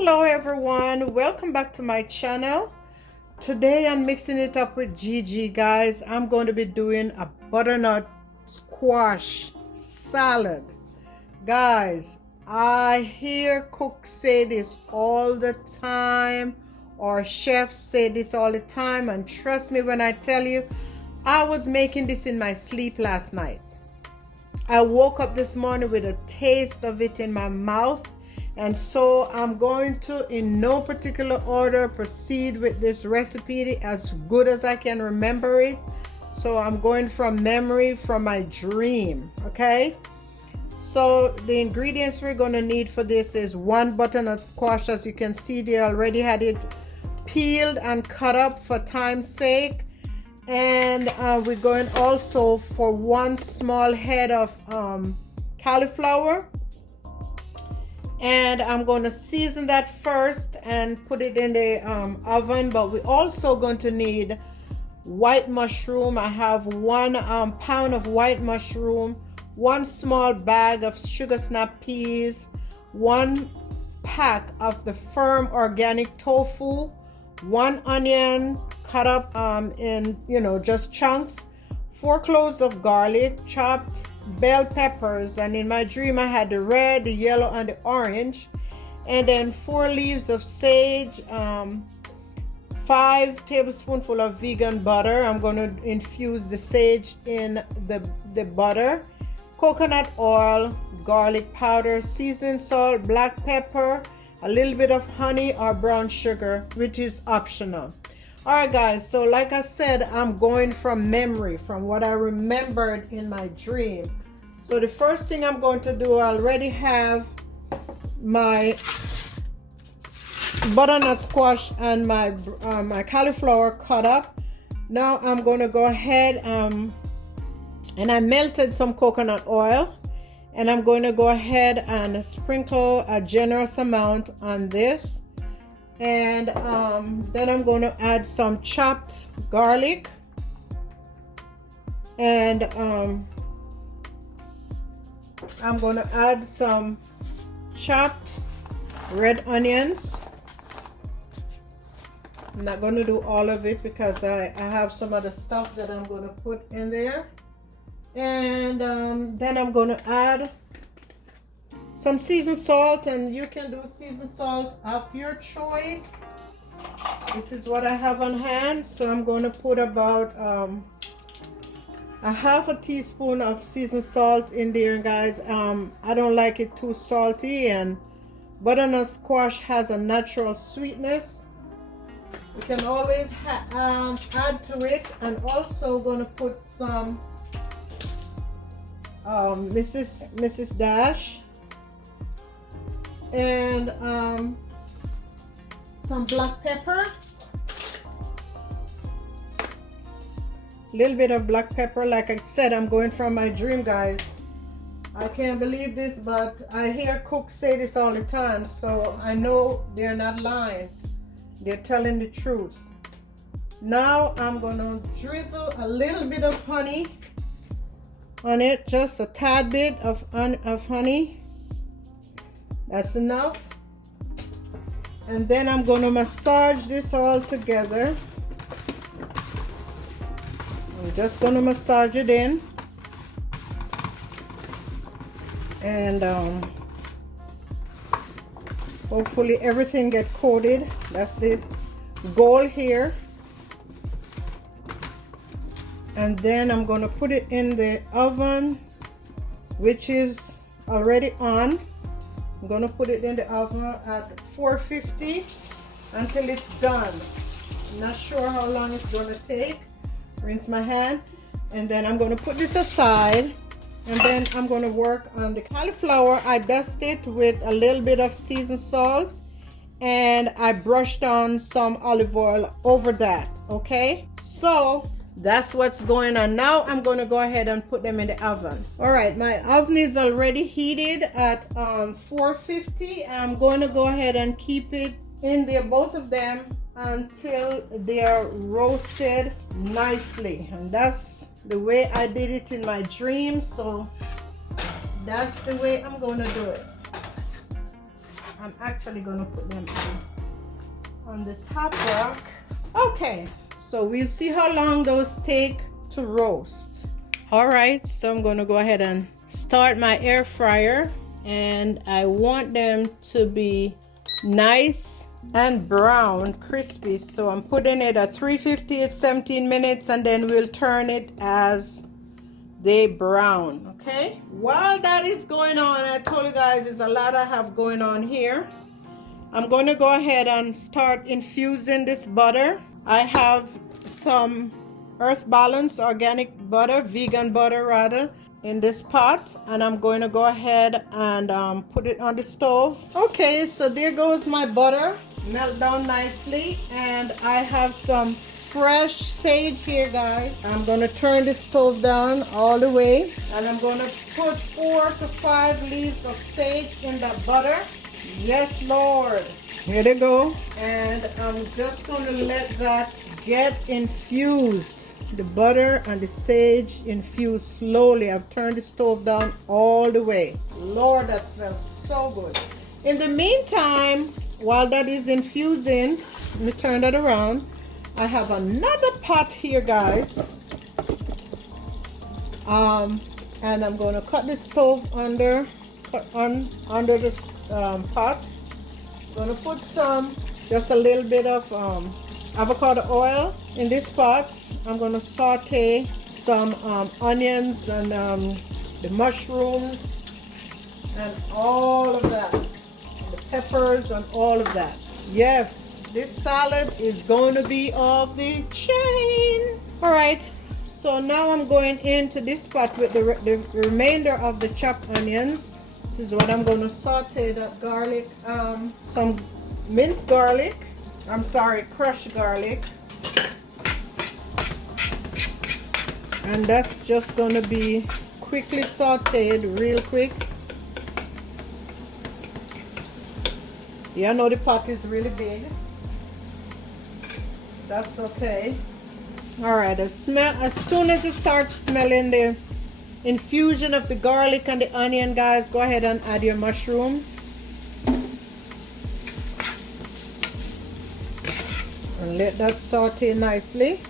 Hello everyone, welcome back to my channel. Today I'm mixing it up with Gigi, guys. I'm going to be doing a butternut squash salad. Guys, I hear cooks say this all the time, or chefs say this all the time, and trust me when I tell you, I was making this in my sleep last night. I woke up this morning with a taste of it in my mouth. And so I'm going to, in no particular order, proceed with this recipe as good as I can remember it. So I'm going from memory, from my dream, okay? So the ingredients we're going to need for this is 1 butternut squash. As you can see there, I already had it peeled and cut up for time's sake. And we're going also for 1 small head of cauliflower. And I'm going to season that first and put it in the oven. But we're also going to need white mushroom. I have 1 pound of white mushroom, 1 small bag of sugar snap peas, 1 pack of the firm organic tofu, 1 onion cut up in just chunks, 4 cloves of garlic chopped, bell peppers, and in my dream I had the red, the yellow, and the orange, and then 4 leaves of sage, 5 tablespoonful of vegan butter. I'm going to infuse the sage in the butter, coconut oil, garlic powder, seasoning salt, black pepper, a little bit of honey or brown sugar, which is optional. All right, guys, so like I said, I'm going from memory, from what I remembered in my dream. So the first thing I'm going to do, I already have my butternut squash and my cauliflower cut up. Now I'm going to go ahead and I melted some coconut oil, and I'm going to go ahead and sprinkle a generous amount on this. And then I'm going to add some chopped garlic, and I'm going to add some chopped red onions. I'm not going to do all of it because I have some other stuff that I'm going to put in there. And then I'm going to add some seasoned salt, and you can do seasoned salt of your choice. This is what I have on hand, so I'm going to put about a half a teaspoon of seasoned salt in there, guys. I don't like it too salty, and butternut squash has a natural sweetness. You can always add to it. And also going to put some Mrs. Dash, and some black pepper, a little bit of black pepper. Like I said, I'm going from my dream, guys. I can't believe this, but I hear cooks say this all the time, so I know they're not lying. They're telling the truth. Now I'm gonna drizzle a little bit of honey on it, just a tad bit of honey. That's enough. And then I'm going to massage this all together. I'm just going to massage it in. And hopefully everything get coated. That's the goal here. And then I'm going to put it in the oven, which is already on. I'm going to put it in the oven at 450 until it's done. I'm not sure how long it's going to take. Rinse my hand. And then I'm going to put this aside. And then I'm going to work on the cauliflower. I dust it with a little bit of seasoned salt. And I brushed on some olive oil over that. Okay? So that's what's going on. Now I'm going to go ahead and put them in the oven. All right, my oven is already heated at 450. I'm going to go ahead and keep it in there, both of them, until they are roasted nicely. And that's the way I did it in my dream, so that's the way I'm going to do it. I'm actually gonna put them on the top rack. Okay, so we'll see how long those take to roast. All right, so I'm gonna go ahead and start my air fryer, and I want them to be nice and brown, crispy. So I'm putting it at 350 at 17 minutes, and then we'll turn it as they brown. Okay, while that is going on, I told you guys there's a lot I have going on here. I'm going to go ahead and start infusing this butter. I have some Earth Balance organic butter, vegan butter rather, in this pot, and I'm going to go ahead and put it on the stove. Okay, so there goes my butter, melt down nicely, and I have some fresh sage here, guys. I'm going to turn the stove down all the way, and I'm going to put 4 to 5 leaves of sage in that butter. Yes, Lord. Here they go. And I'm just going to let that get infused. The butter and the sage infuse slowly. I've turned the stove down all the way. Lord, that smells so good. In the meantime, while that is infusing, let me turn that around. I have another pot here, guys. And I'm going to cut the stove under this pot. I'm going to put just a little bit of avocado oil in this pot. I'm going to saute some onions and the mushrooms and all of that, and the peppers and all of that. Yes, this salad is going to be off the chain. All right, so now I'm going into this pot with the remainder of the chopped onions. This is what I'm going to saute that garlic, some minced garlic. I'm sorry, crushed garlic. And that's just going to be quickly sauteed, real quick. Yeah, I know the pot is really big. That's okay. All right, as soon as you start smelling the infusion of the garlic and the onion, guys, go ahead and add your mushrooms. And let that saute nicely.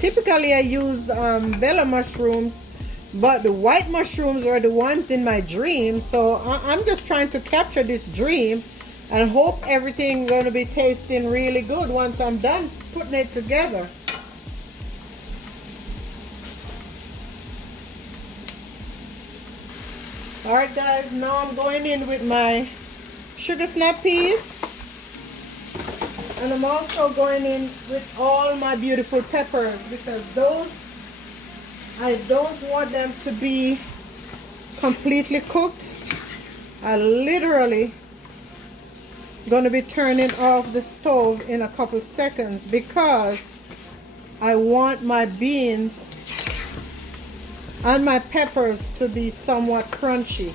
Typically I use bella mushrooms, but the white mushrooms are the ones in my dream, so I'm just trying to capture this dream and hope everything going to be tasting really good once I'm done putting it together. Alright guys, now I'm going in with my sugar snap peas, and I'm also going in with all my beautiful peppers, because those, I don't want them to be completely cooked. I literally going to be turning off the stove in a couple seconds because I want my beans and my peppers to be somewhat crunchy.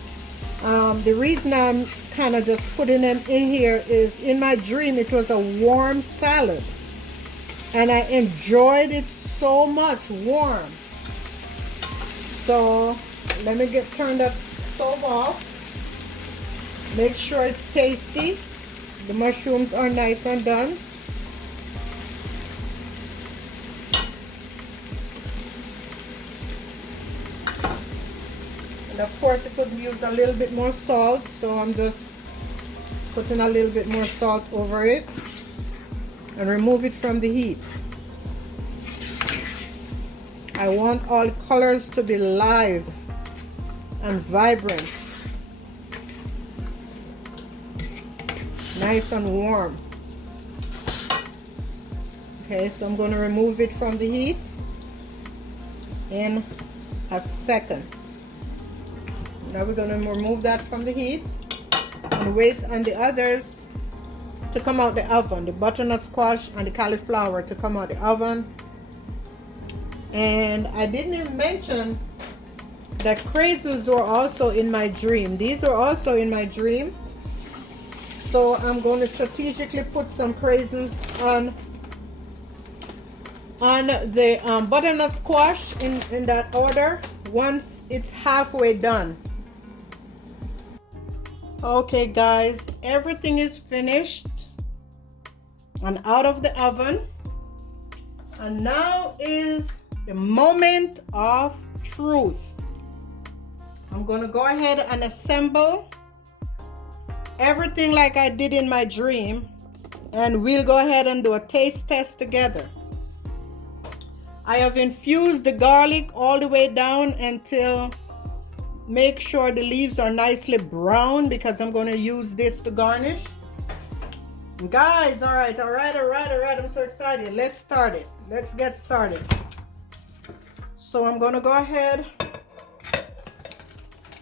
The reason I'm kind of just putting them in here is in my dream it was a warm salad and I enjoyed it so much warm. So let me turn that stove off. Make sure it's tasty. The mushrooms are nice and done. And of course it could use a little bit more salt, so I'm just putting a little bit more salt over it and remove it from the heat. I want all colors to be live and vibrant, nice and warm. Okay, so I'm going to remove it from the heat in a second. Now we're going to remove that from the heat and wait on the others to come out the oven, the butternut squash and the cauliflower to come out the oven. And I didn't even mention that craisins were also in my dream. These are also in my dream. So I'm going to strategically put some craisins on on the butternut squash in that order once it's halfway done. Okay guys, everything is finished and out of the oven, and now is the moment of truth. I'm gonna go ahead and assemble everything like I did in my dream, and we'll go ahead and do a taste test together. I have infused the garlic all the way down until make sure the leaves are nicely brown, because I'm going to use this to garnish. Guys, all right, I'm so excited. Let's start it. Let's get started. So I'm going to go ahead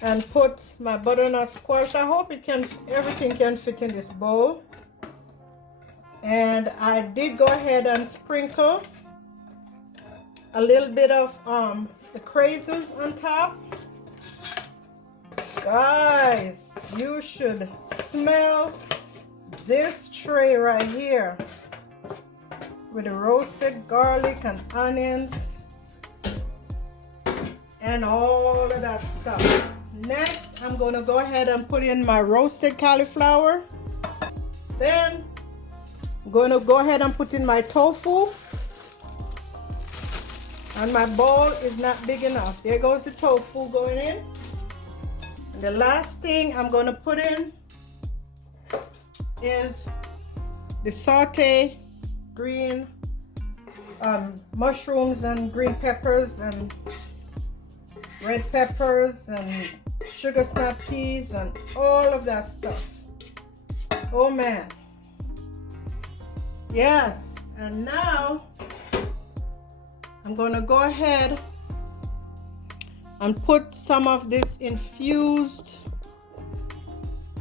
and put my butternut squash. I hope everything can fit in this bowl. And I did go ahead and sprinkle a little bit of the craisins on top. Guys, you should smell this tray right here with the roasted garlic and onions and all of that stuff. Next, I'm going to go ahead and put in my roasted cauliflower. Then I'm going to go ahead and put in my tofu. And my bowl is not big enough. There goes the tofu going in. And the last thing I'm going to put in is the sauté green mushrooms and green peppers and red peppers and sugar snap peas and all of that stuff. Oh man. Yes. And now I'm going to go ahead and put some of this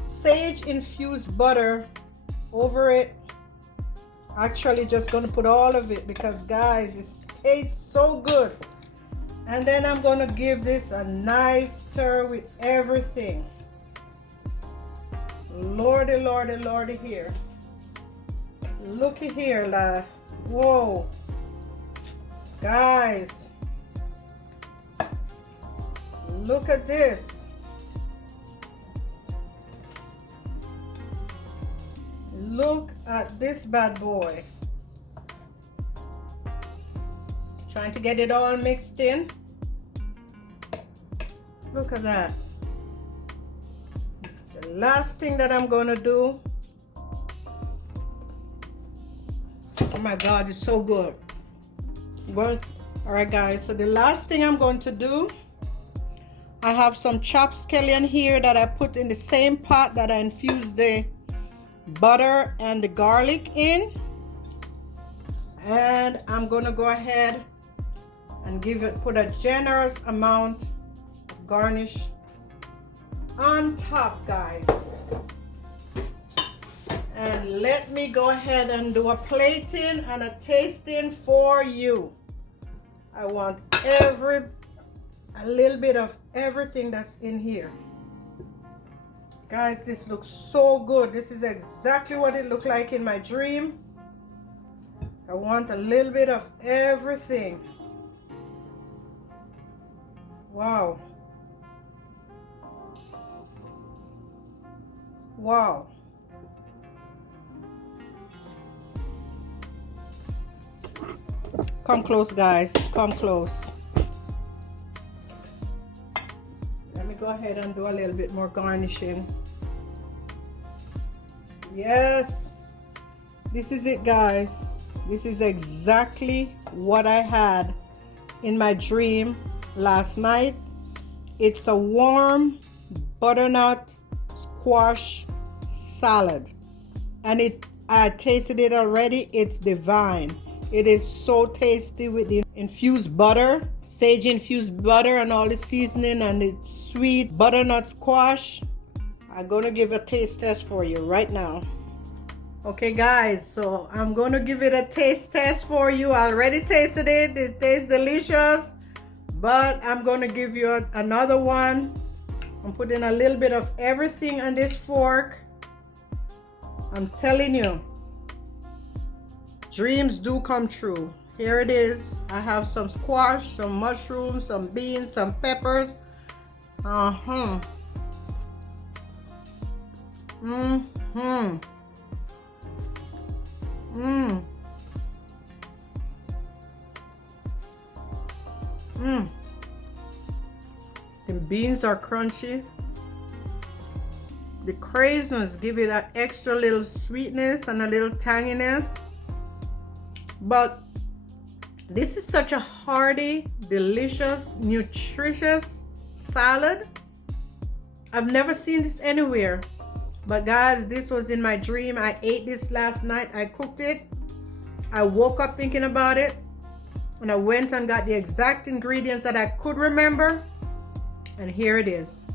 sage infused butter over it. Actually just going to put all of it because guys, it tastes so good. And then I'm going to give this a nice stir with everything. Lordy, lordy, lordy here. Looky here, la. Whoa. Guys, look at this. Look at this bad boy. Trying to get it all mixed in. Look at that. The last thing that I'm going to do. Oh my God, it's so good. All right guys, so the last thing I'm going to do, I have some chopped scallion here that I put in the same pot that I infused the butter and the garlic in, and I'm gonna go ahead and put a generous amount of garnish on top, guys. And let me go ahead and do a plating and a tasting for you. I want a little bit of everything that's in here. Guys, this looks so good. This is exactly what it looked like in my dream. I want a little bit of everything. Wow. Wow. Come close, guys. Come close. Let me go ahead and do a little bit more garnishing. Yes. This is it, guys. This is exactly what I had in my dream last night. It's a warm butternut squash salad. And I tasted it already. It's divine. It is so tasty with the infused butter, sage infused butter and all the seasoning and the sweet butternut squash. I'm gonna give a taste test for you right now. Okay guys, so I'm gonna give it a taste test for you. I already tasted it. It tastes delicious, but I'm gonna give you another one. I'm putting a little bit of everything on this fork. I'm telling you, dreams do come true. Here it is. I have some squash, some mushrooms, some beans, some peppers. Mm-hmm. The beans are crunchy. The craisins give it that extra little sweetness and a little tanginess. But this is such a hearty, delicious, nutritious salad. I've never seen this anywhere. But guys, this was in my dream. I ate this last night. I cooked it. I woke up thinking about it. And I went and got the exact ingredients that I could remember. And here it is.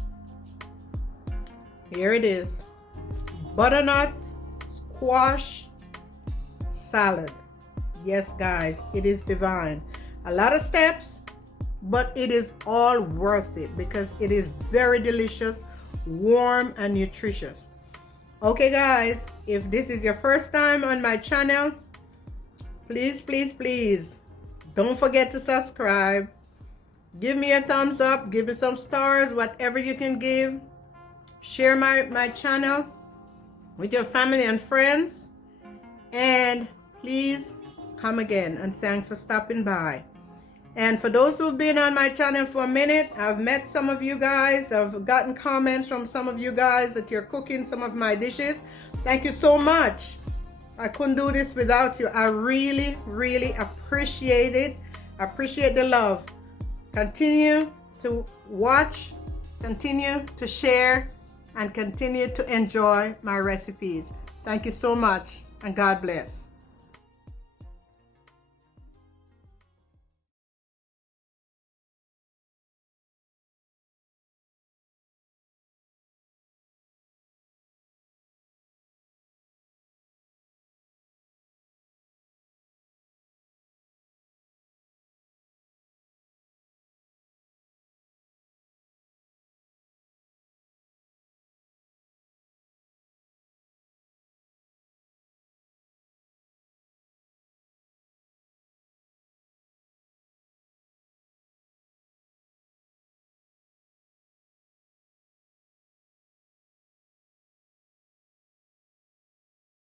Here it is. Butternut squash salad. Yes, guys, it is divine. A lot of steps, but it is all worth it because it is very delicious, warm, and nutritious. Okay, guys, if this is your first time on my channel, please, please, please don't forget to subscribe. Give me a thumbs up, give me some stars, whatever you can give. Share my channel with your family and friends. And please come again, and thanks for stopping by. And for those who've been on my channel for a minute, I've met some of you guys. I've gotten comments from some of you guys that you're cooking some of my dishes. Thank you so much. I couldn't do this without you. I really, really appreciate it. I appreciate the love. Continue to watch, continue to share, and continue to enjoy my recipes. Thank you so much, and God bless.